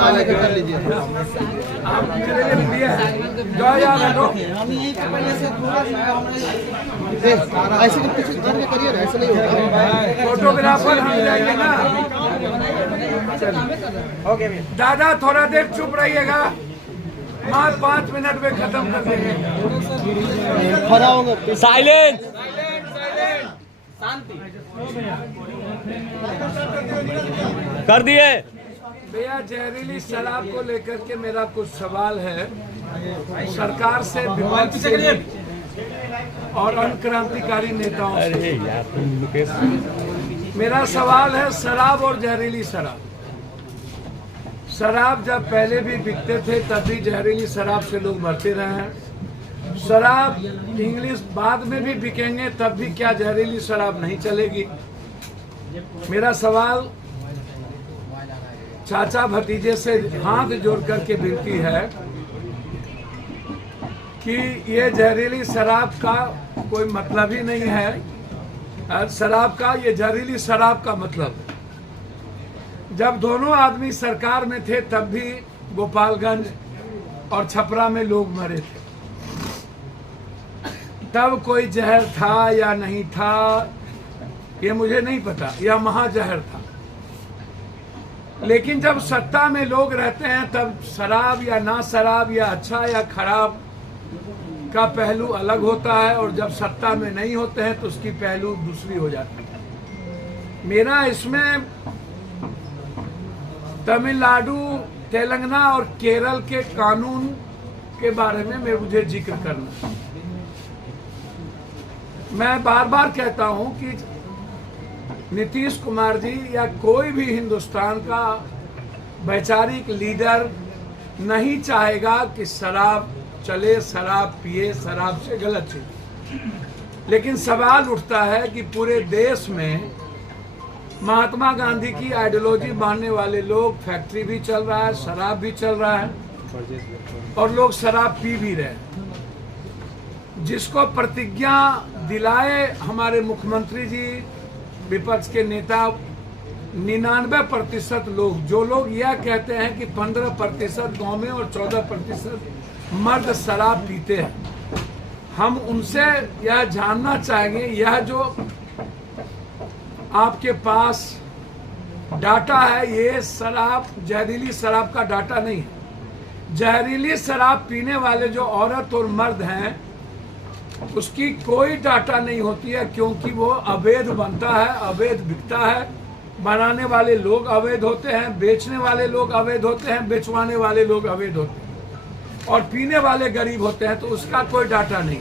मारने का कर लीजिए। ऐसे पीछे करके करिए ना, ऐसे नहीं होगा। फोटोग्राफर हम जाएंगे ना। दादा थोड़ा देर चुप रहिएगा, मार 5 मिनट में खत्म कर देंगे। खड़ा होंगे। साइलेंस। कर दिए। भैया जहरीली शराब को लेकर के मेरा कुछ सवाल है सरकार से, विपक्ष से और अनक्रांतिकारी नेताओं से। अरे यार तुम मुकेश, मेरा सवाल है शराब और जहरीली शराब। शराब जब पहले भी बिकते थे तब भी जहरीली शराब से लोग मरते रहे हैं। शराब इंग्लिश बाद में भी बिकेंगे तब भी क्या जहरीली शराब नहीं चलेगी? मेरा सवाल चाचा भतीजे से हाथ जोड़ करके विनती है कि ये जहरीली शराब का कोई मतलब ही नहीं है। शराब का, ये जहरीली शराब का मतलब, जब दोनों आदमी सरकार में थे तब भी गोपालगंज और छपरा में लोग मरे थे। तब कोई जहर था या नहीं था ये मुझे नहीं पता, या महाजहर था। लेकिन जब सत्ता में लोग रहते हैं तब शराब या ना शराब या अच्छा या खराब का पहलू अलग होता है, और जब सत्ता में नहीं होते हैं तो उसकी पहलू दूसरी हो जाती है। मेरा इसमें तमिलनाडु, तेलंगाना और केरल के कानून के बारे में मुझे जिक्र करना है। मैं बार बार कहता हूं कि नीतीश कुमार जी या कोई भी हिंदुस्तान का वैचारिक लीडर नहीं चाहेगा कि शराब चले, शराब पिए, शराब से गलत चीज। लेकिन सवाल उठता है कि पूरे देश में महात्मा गांधी की आइडियोलॉजी मानने वाले लोग, फैक्ट्री भी चल रहा है, शराब भी चल रहा है और लोग शराब पी भी रहे हैं। जिसको प्रतिज्ञा दिलाए हमारे मुख्यमंत्री जी, विपक्ष के नेता, 99% लोग, जो लोग यह कहते हैं कि 15% गाँव में और 14% मर्द शराब पीते हैं, हम उनसे यह जानना चाहेंगे, यह जो आपके पास डाटा है ये शराब, जहरीली शराब का डाटा नहीं है। जहरीली शराब पीने वाले जो औरत और मर्द हैं उसकी कोई डाटा नहीं होती है, क्योंकि वो अवैध बनता है, अवैध बिकता है। बनाने वाले लोग अवैध होते हैं, बेचने वाले लोग अवैध होते हैं, बेचवाने वाले लोग अवैध होते हैं, और पीने वाले गरीब होते हैं, तो उसका कोई डाटा नहीं।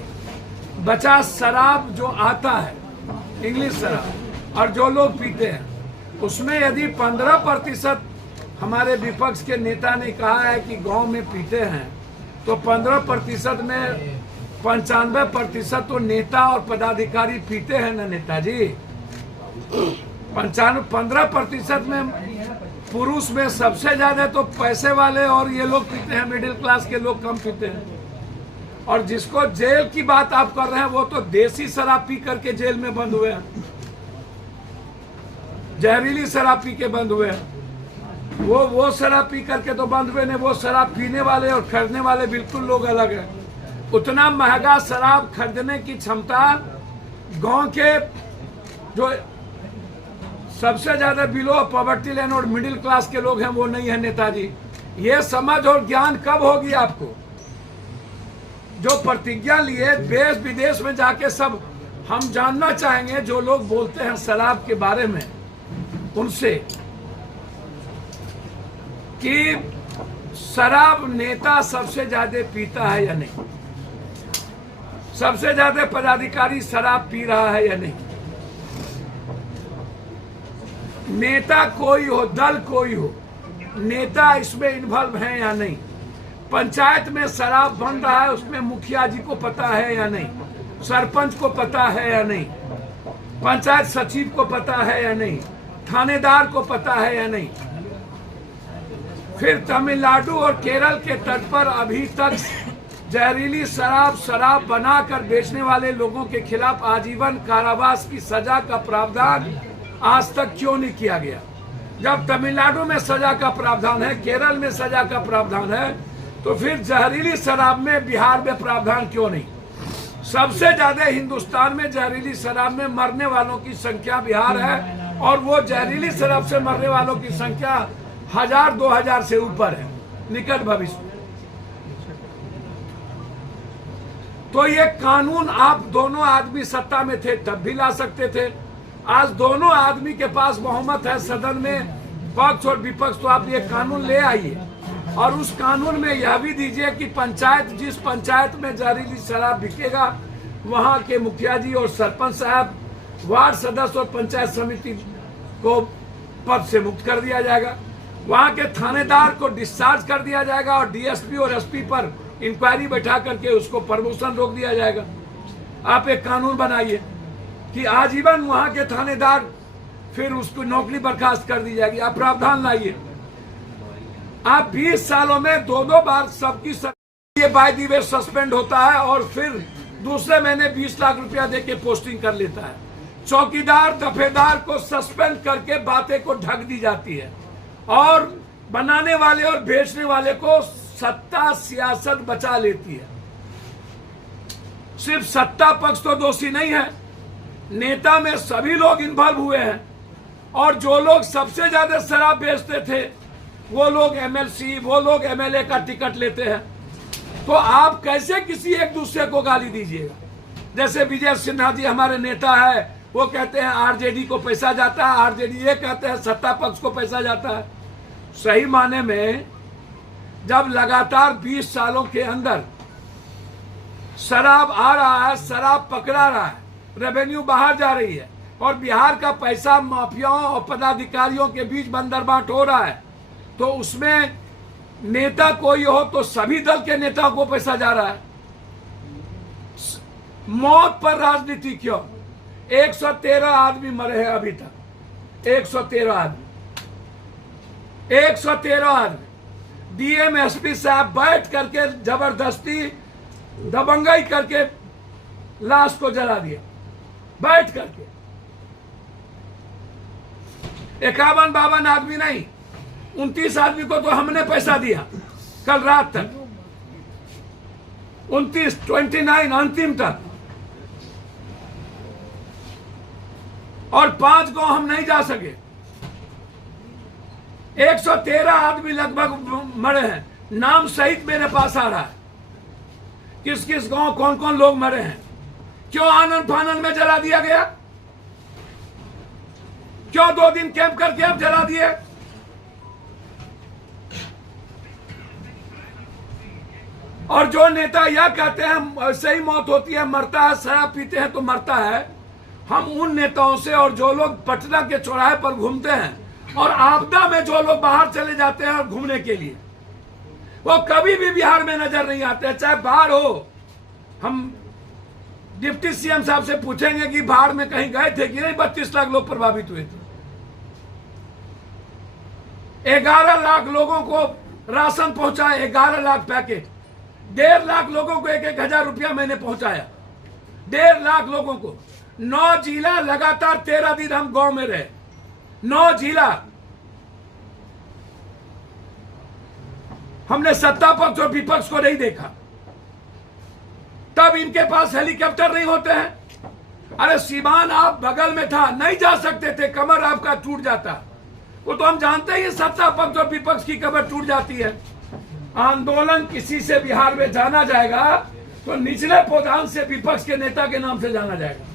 बचा शराब जो आता है, इंग्लिश शराब, और जो लोग पीते हैं उसमें यदि 15% हमारे विपक्ष के नेता ने कहा है कि गांव में पीते हैं, तो 15% में 95% तो नेता और पदाधिकारी पीते हैं ना नेताजी। 15% में पुरुष में सबसे ज्यादा तो पैसे वाले और ये लोग पीते हैं, मिडिल क्लास के लोग कम पीते हैं। और जिसको जेल की बात आप कर रहे हैं वो तो देसी शराब पी करके जेल में बंद हुए हैं, जहरीली शराब पी के बंद हुए हैं। वो शराब पी करके तो बंद हुए नहीं, वो शराब पीने वाले और खरीदने वाले बिल्कुल लोग अलग हैं। उतना महंगा शराब खरीदने की क्षमता गांव के जो सबसे ज्यादा बिलो पॉवर्टी लाइन और मिडिल क्लास के लोग हैं वो नहीं है नेताजी। ये समझ और ज्ञान कब होगी आपको? जो प्रतिज्ञा लिए देश विदेश में जाके सब हम जानना चाहेंगे, जो लोग बोलते हैं शराब के बारे में उनसे, कि शराब नेता सबसे ज्यादा पीता है या नहीं, सबसे ज्यादा पदाधिकारी शराब पी रहा है या नहीं, नेता कोई हो, दल कोई हो, नेता इसमें इन्वॉल्व है या नहीं, पंचायत में शराब बन रहा है उसमें मुखिया जी को पता है या नहीं, सरपंच को पता है या नहीं, पंचायत सचिव को पता है या नहीं, थानेदार को पता है या नहीं। फिर तमिलनाडु और केरल के तट पर अभी तक जहरीली शराब बनाकर बेचने वाले लोगों के खिलाफ आजीवन कारावास की सजा का प्रावधान आज तक क्यों नहीं किया गया? जब तमिलनाडु में सजा का प्रावधान है, केरल में सजा का प्रावधान है, तो फिर जहरीली शराब में बिहार में प्रावधान क्यों नहीं? सबसे ज्यादा हिंदुस्तान में जहरीली शराब में मरने वालों की संख्या बिहार है, और वो जहरीली शराब से मरने वालों की संख्या 1000-2000 से ऊपर है निकट भविष्य में। तो ये कानून आप दोनों आदमी सत्ता में थे तब भी ला सकते थे। आज दोनों आदमी के पास बहुमत है सदन में, पक्ष और विपक्ष, तो आप ये कानून ले आइए और उस कानून में यह भी दीजिए कि पंचायत, जिस पंचायत में जहरीली शराब बिकेगा वहां के मुखिया जी और सरपंच साहब, वार्ड सदस्य और पंचायत समिति को पद से मुक्त कर दिया जाएगा, वहां के थानेदार को डिस्चार्ज कर दिया जाएगा और डीएसपी और एसपी पर इंक्वायरी बैठा करके उसको प्रमोशन रोक दिया जाएगा। आप एक कानून बनाइए कि आजीवन वहां के थानेदार, फिर उसको नौकरी बर्खास्त कर दी जाएगी। आप प्रावधान लाइए। आप 20 सालों में 2-2 बार सबकी ये बाय दी वे सस्पेंड होता है और फिर दूसरे महीने 20 लाख रुपया देके पोस्टिंग कर लेता है। चौकीदार दफेदार को सस्पेंड करके बातें को ढक दी जाती है और बनाने वाले और बेचने वाले को सत्ता सियासत बचा लेती है। सिर्फ सत्ता पक्ष तो दोषी नहीं है, नेता में सभी लोग इन्वॉल्व हुए हैं, और जो लोग सबसे ज्यादा शराब बेचते थे वो लोग एमएलसी, वो लोग एमएलए का टिकट लेते हैं। तो आप कैसे किसी एक दूसरे को गाली दीजिएगा? जैसे विजय सिन्हा जी हमारे नेता है, वो कहते हैं आरजेडी को पैसा जाता है, आरजेडी ये कहते हैं सत्ता पक्ष को पैसा जाता है। सही माने में जब लगातार 20 सालों के अंदर शराब आ रहा है, शराब पकड़ा रहा है, रेवेन्यू बाहर जा रही है और बिहार का पैसा माफियाओं और पदाधिकारियों के बीच बंदरबाट हो रहा है, तो उसमें नेता कोई हो तो सभी दल के नेताओं को पैसा जा रहा है। मौत पर राजनीति क्यों? 113 आदमी मरे हैं अभी तक, 113 आदमी, 113 आदमी। डीएम एसपी साहब बैठ करके जबरदस्ती दबंगाई करके लाश को जला दिया, बैठ करके। 51-52 आदमी नहीं, 29 आदमी को तो हमने पैसा दिया कल रात तक, 29 अंतिम तक, और 5 गांव हम नहीं जा सके। 113 आदमी लगभग मरे हैं। नाम सहित मेरे पास आ रहा है किस किस गांव कौन कौन लोग मरे हैं। क्यों आनंद फानंद में जला दिया गया? क्यों 2 दिन कैंप करके अब जला दिए? और जो नेता यह कहते हैं ऐसे ही मौत होती है, मरता है, शराब पीते हैं तो मरता है, हम उन नेताओं से, और जो लोग पटना के चौराहे पर घूमते हैं और आपदा में जो लोग बाहर चले जाते हैं और घूमने के लिए, वो कभी भी बिहार में नजर नहीं आते, चाहे बाढ़ हो। हम डिप्टी सीएम साहब से पूछेंगे कि बाढ़ में कहीं गए थे कि नहीं? 32 लाख लोग प्रभावित हुए थे, 11 लाख लोगों को राशन पहुंचाया, 11 लाख पैकेट, 1.5 लाख लोगों को 1,000 रुपया मैंने पहुंचाया, 1.5 लाख लोगों को। 9 जिला लगातार 13 दिन हम गांव में रहे, 9 जिला। हमने सत्ता पक्ष और विपक्ष को नहीं देखा। तब इनके पास हेलीकॉप्टर नहीं होते हैं। अरे सीमान आप बगल में था, नहीं जा सकते थे, कमर आपका टूट जाता। वो तो हम जानते ही, सत्ता पक्ष और विपक्ष की कमर टूट जाती है। आंदोलन किसी से बिहार में जाना जाएगा तो निचले पौधान से विपक्ष के नेता के नाम से जाना जाएगा।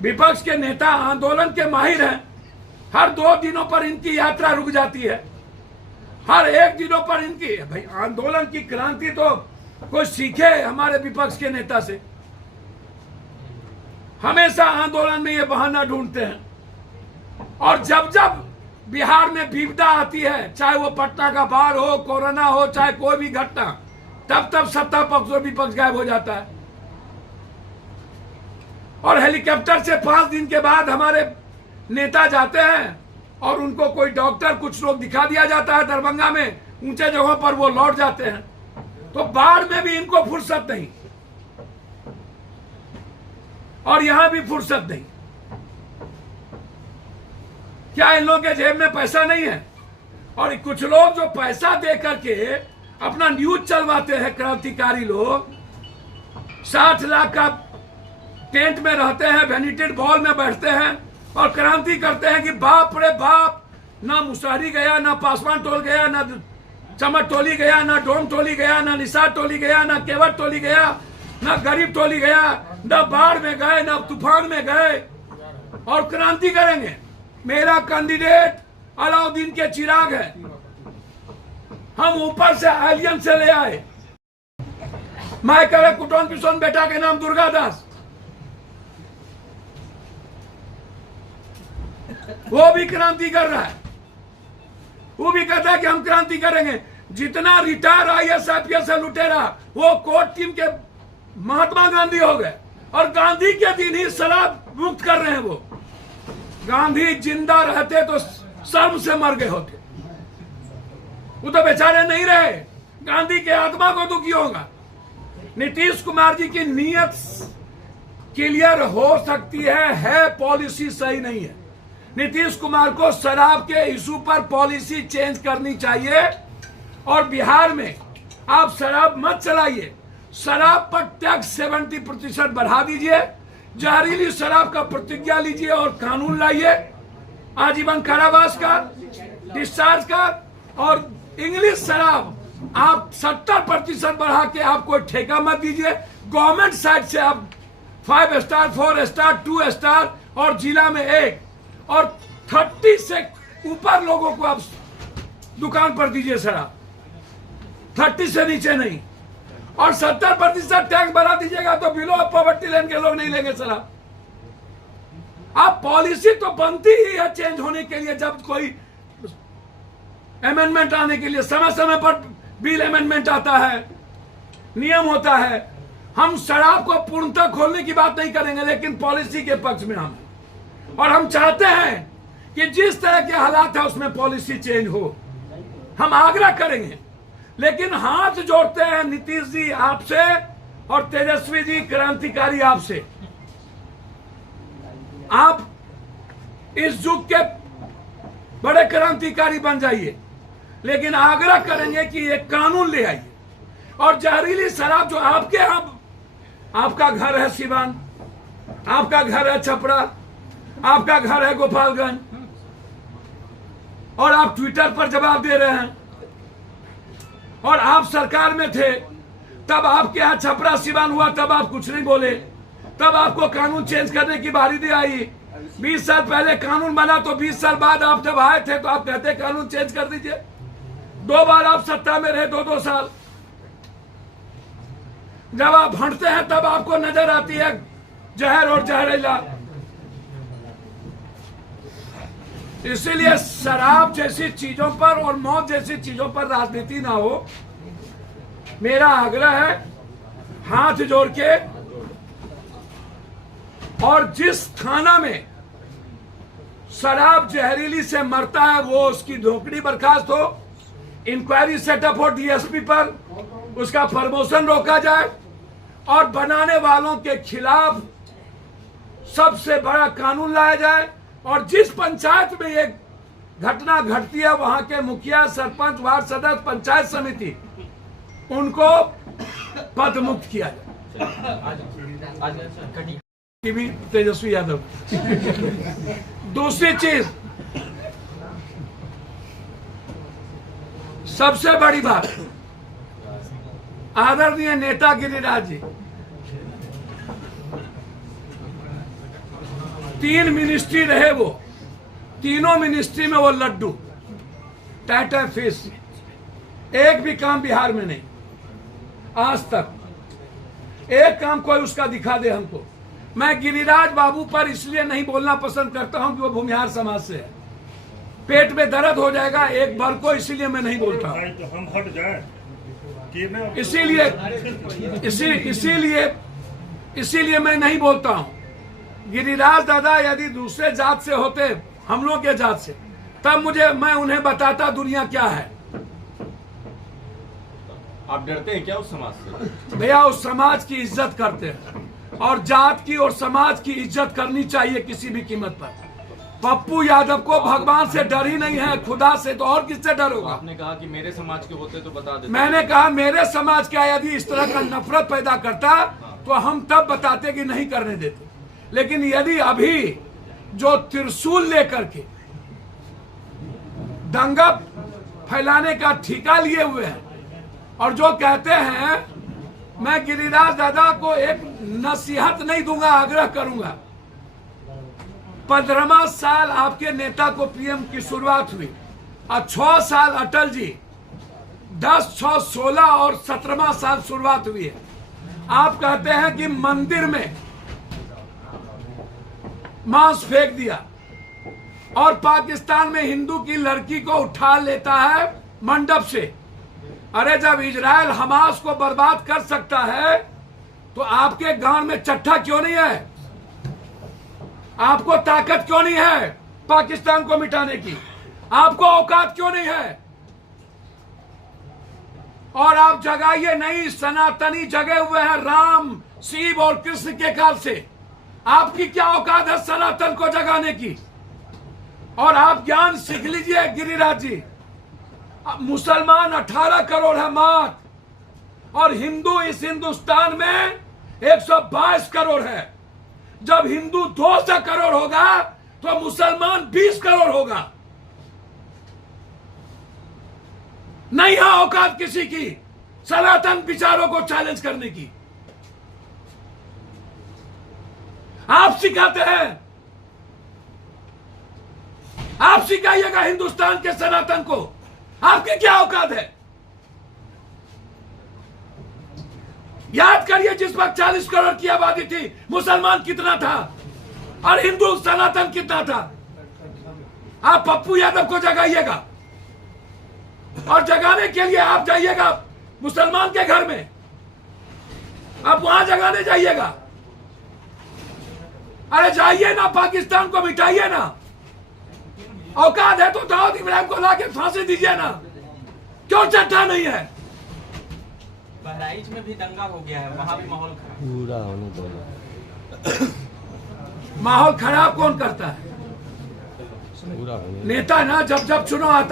विपक्ष के नेता आंदोलन के माहिर हैं। हर 2 दिनों पर इनकी यात्रा रुक जाती है, हर 1 दिनों पर इनकी। भाई आंदोलन की क्रांति तो कोई सीखे हमारे विपक्ष के नेता से। हमेशा आंदोलन में ये बहाना ढूंढते हैं, और जब जब बिहार में विपदा आती है, चाहे वो पटना का बाढ़ हो, कोरोना हो, चाहे कोई भी घटना, तब तब सत्ता पक्ष और विपक्ष गायब हो जाता है। और हेलीकॉप्टर से 5 दिन के बाद हमारे नेता जाते हैं और उनको कोई डॉक्टर, कुछ लोग दिखा दिया जाता है दरभंगा में, ऊंचे जगहों पर वो लौट जाते हैं। तो बाढ़ में भी इनको फुर्सत नहीं, और यहां भी फुर्सत नहीं। क्या इन लोगों के जेब में पैसा नहीं है? और कुछ लोग जो पैसा दे करके अपना न्यूज चलवाते हैं, क्रांतिकारी लोग 60 लाख का टेंट में रहते हैं, वेनिटेड बॉल में बैठते हैं और क्रांति करते हैं कि बाप रे बाप, ना मुसहरी गया, ना पासवान टोल गया, ना चमक टोली गया, ना डोम टोली गया, ना निसार टोली गया, ना केवट टोली गया, ना गरीब टोली गया, ना बाढ़ में गए, ना तूफान में गए और क्रांति करेंगे। मेरा कैंडिडेट अलाउद्दीन के चिराग है। हम ऊपर से एलियन से ले आए। मैं कह रहा कुटौन किशोर बेटा के नाम दुर्गादास, वो भी क्रांति कर रहा है। वो भी कहता है कि हम क्रांति करेंगे। जितना रिटायर IAS IPS से लुटेरा, वो कोर्ट टीम के महात्मा गांधी हो गए और गांधी के दिन ही शराब मुक्त कर रहे हैं। वो गांधी जिंदा रहते तो शर्म से मर गए होते। वो तो बेचारे नहीं रहे, गांधी के आत्मा को दुखी होगा। नीतीश कुमार जी की नीयत क्लियर हो सकती है पॉलिसी सही नहीं है। नीतीश कुमार को शराब के इशू पर पॉलिसी चेंज करनी चाहिए और बिहार में आप शराब मत चलाइए। शराब पर टैक्स 70% बढ़ा दीजिए, जहरीली शराब का प्रतिज्ञा लीजिए और कानून लाइए, आजीवन कारावास का, डिस्चार्ज का। और इंग्लिश शराब आप 70% बढ़ा के आप कोई ठेका मत दीजिए। गवर्नमेंट साइड से आप 5 स्टार, 4 स्टार, 2 स्टार और जिला में 1 और 30 से ऊपर लोगों को आप दुकान पर दीजिए शराब, 30 से नीचे नहीं। और 70% टैक्स बढ़ा दीजिएगा तो बिलो ऑफ पॉवर्टी लाइन के लोग नहीं लेंगे शराब। आप पॉलिसी तो बनती ही है चेंज होने के लिए, जब कोई अमेंडमेंट आने के लिए समय समय पर बिल अमेंडमेंट आता है, नियम होता है। हम शराब को पूर्णतः खोलने की बात नहीं करेंगे, लेकिन पॉलिसी के पक्ष में हम, और हम चाहते हैं कि जिस तरह के हालात है उसमें पॉलिसी चेंज हो। हम आग्रह करेंगे, लेकिन हाथ जोड़ते हैं नीतीश जी आपसे और तेजस्वी जी क्रांतिकारी आपसे। आप इस युग के बड़े क्रांतिकारी बन जाइए, लेकिन आग्रह करेंगे कि एक कानून ले आइए। और जहरीली शराब जो आपके यहाँ, आपका घर है सिवान, आपका घर है छपरा, आपका घर है गोपालगंज, और आप ट्विटर पर जवाब दे रहे हैं। और आप सरकार में थे तब आपके यहाँ छपरा सिवान हुआ, तब आप कुछ नहीं बोले, तब आपको कानून चेंज करने की बारी आई। 20 साल पहले कानून बना तो 20 साल बाद आप जब आए थे तो आप कहते कानून चेंज कर दीजिए। 2 बार आप सत्ता में रहे, 2-2 साल। जब आप हटते हैं तब आपको नजर आती है जहर और जहरीला। इसीलिए शराब जैसी चीजों पर और मौत जैसी चीजों पर राजनीति ना हो, मेरा आग्रह है हाथ जोड़ के। और जिस थाना में शराब जहरीली से मरता है वो उसकी नौकरी बर्खास्त हो, इंक्वायरी सेटअप हो DSP पर, उसका प्रमोशन रोका जाए और बनाने वालों के खिलाफ सबसे बड़ा कानून लाया जाए। और जिस पंचायत में ये घटना घटती है वहां के मुखिया, सरपंच, वार्ड सदस्य, पंचायत समिति, उनको पद मुक्त किया जाए। टीवी तेजस्वी यादव। दूसरी चीज, सबसे बड़ी बात, आदरणीय नेता गिरिराज जी 3 मिनिस्ट्री रहे, वो तीनों मिनिस्ट्री में वो लड्डू टाइटर फिश, एक भी काम बिहार में नहीं आज तक। एक काम कोई उसका दिखा दे हमको। मैं गिरिराज बाबू पर इसलिए नहीं बोलना पसंद करता हूं कि वो भूमिहार समाज से है, पेट में दर्द हो जाएगा एक बार को, इसीलिए मैं नहीं बोलता हूं। हम हट जाए इसीलिए मैं नहीं बोलता हूं। गिरिराज दादा यदि दूसरे जात से होते, हम लोग के जात से, तब मैं उन्हें बताता दुनिया क्या है। आप डरते हैं क्या उस समाज से? भैया उस समाज की इज्जत करते हैं और जात की और समाज की इज्जत करनी चाहिए किसी भी कीमत पर। पप्पू यादव को भगवान से डर ही नहीं है, खुदा से तो और किससे डर होगा। आपने कहा कि मेरे समाज के होते तो बता देते। मैंने कहा मेरे समाज का यदि इस तरह का नफरत पैदा करता तो हम तब बताते कि नहीं करने देते। लेकिन यदि अभी जो त्रिशूल लेकर के दंगा फैलाने का ठेका लिए हुए हैं और जो कहते हैं, मैं गिरिराज दादा को एक नसीहत नहीं दूंगा, आग्रह करूंगा। 15वां साल आपके नेता को पीएम की शुरुआत हुई और 6 साल अटल जी, 10, 6, 16 और 17वां साल शुरुआत हुई है। आप कहते हैं कि मंदिर में मांस फेंक दिया और पाकिस्तान में हिंदू की लड़की को उठा लेता है मंडप से। अरे जब इजराइल हमास को बर्बाद कर सकता है तो आपके गांव में चट्टा क्यों नहीं है? आपको ताकत क्यों नहीं है पाकिस्तान को मिटाने की? आपको औकात क्यों नहीं है? और आप जगाइए नहीं, सनातनी जगे हुए हैं राम, शिव और कृष्ण के काल से। आपकी क्या औकात है सनातन को जगाने की? और आप ज्ञान सीख लीजिए गिरिराज जी। मुसलमान 18 करोड़ है मात्र और हिंदू इस हिंदुस्तान में 122 करोड़ है। जब हिंदू 200 करोड़ होगा तो मुसलमान 20 करोड़ होगा। नहीं है औकात किसी की सनातन विचारों को चैलेंज करने की। आप सिखाते हैं, आप सिखाइएगा हिंदुस्तान के सनातन को। आपकी क्या औकात है? याद करिए जिस वक्त 40 करोड़ की आबादी थी, मुसलमान कितना था और हिंदू सनातन कितना था? आप पप्पू यादव को जगाइएगा और जगाने के लिए आप जाइएगा मुसलमान के घर में, आप वहां जगाने जाइएगा। अरे जाइए ना, पाकिस्तान को मिटाइए ना। औकात है तो दाऊद इब्राहिम को लाके फांसी दीजिए ना। क्यों चट्टा नहीं है? बहराइच में भी दंगा हो गया है, वहां भी माहौल खराब। पूरा होने दो। माहौल खराब कौन करता है? पूरा होने नेता ना, जब जब चुनाव आता है